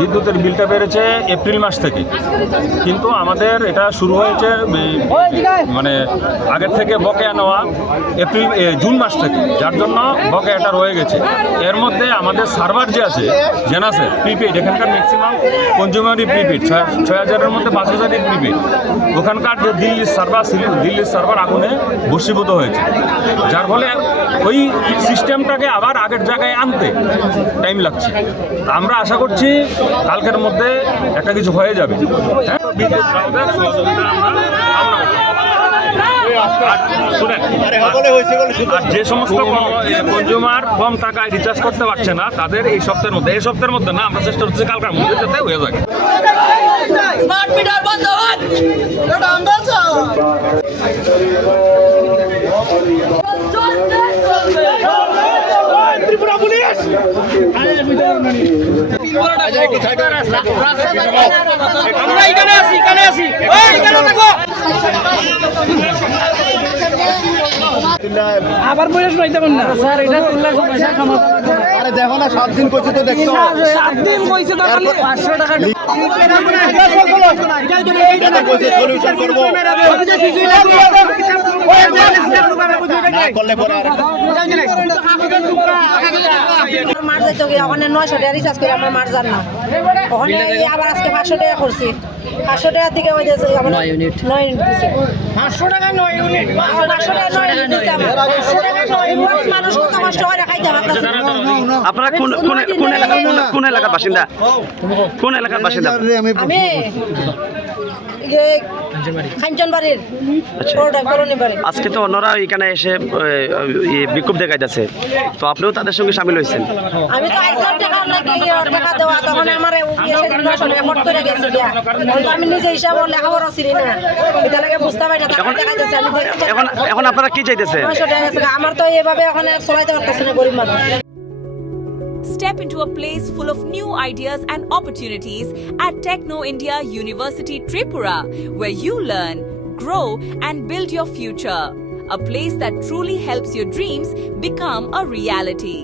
বিদ্যুতের বিলটা বেড়েছে এপ্রিল মাস থেকে, কিন্তু আমাদের এটা শুরু হয়েছে মানে আগের থেকে বকেয়া নেওয়া জুন মাস থেকে, যার জন্য বকেয়াটা রয়ে গেছে। এর মধ্যে আমাদের সার্ভার যে আছে জেনাসের প্রিপেড, এখানকার ম্যাক্সিমাম কনজিউমারই প্রিপেড, 6,000-এর মধ্যে 5,000-ই প্রিপেড। ওখানকার যে দিল্লির সার্ভার আগুনে ভস্মীভূত হয়েছে, যার ফলে ওই সিস্টেমটাকে আবার আগের জায়গায় আনতে টাইম লাগছে। আমরা আশা করছি কালকের মধ্যে একটা কিছু হয়ে যাবে। বিদ্যুৎ গ্রাহকদের সহযোগিতা আমরা কামনা করছি। আর যে সমস্ত কনজিউমার কম টাকায় রিচার্জ করতে পারছে না, তাদের এই সপ্তাহের মধ্যে না, আমরা চেষ্টা করছি কালকের মধ্যে যাতে হয়ে যায়। ত্রিপুরা পুলিশ আমরা এখানে আছি আবার বলে শুনাইতে পারেন না স্যার, এটা তুললে সমস্যা সমাধান। আরে দেখো না 7 দিন কইছে তো দেখছো, 7 দিন কইছে তো খালি 500 টাকা এটা কইছে সলিউশন করব করলে পরে মার যাইতো কি ওখানে 900 টাকা রিচার্জ করে আমরা মার যান না, ওখানে আবার আজকে 500 টাকা করছি। 500 টাকা থেকে ওই যে 9 ইউনিট 500 টাকা 9 ইউনিট 500 টাকা 9 ইউনিট দিতে আমার 500 টাকা 9 ইউনিট মানুষ কত কষ্ট করে খাইতে পারতেছে। আপনারা কোন এলাকার বাসিন্দা? কোন এলাকার বাসিন্দা? আমি খানচনবাড়ির বাড়ি। আজকে তো অন্যরা এখানে এসে বিক্ষোভ দেখাইতেছে, তো আপনিও তাদের সঙ্গে সামিল হয়েছেন? আমি তো 1000 টাকা টাকা দেওয়া, তখন আমার করে গেছি, আমি নিজে হিসাব লেখাপড়া ছিলি না, এটা লাগে বুঝতে পারি না। এখন আপনারা কি চাইতেছেন? আমার তো এভাবে ওখানে চলাইতে পারতেছি না গরিব মানুষ। Step into a place full of new ideas and opportunities at Techno India University Tripura, where you learn, grow and build your future. A place that truly helps your dreams become a reality.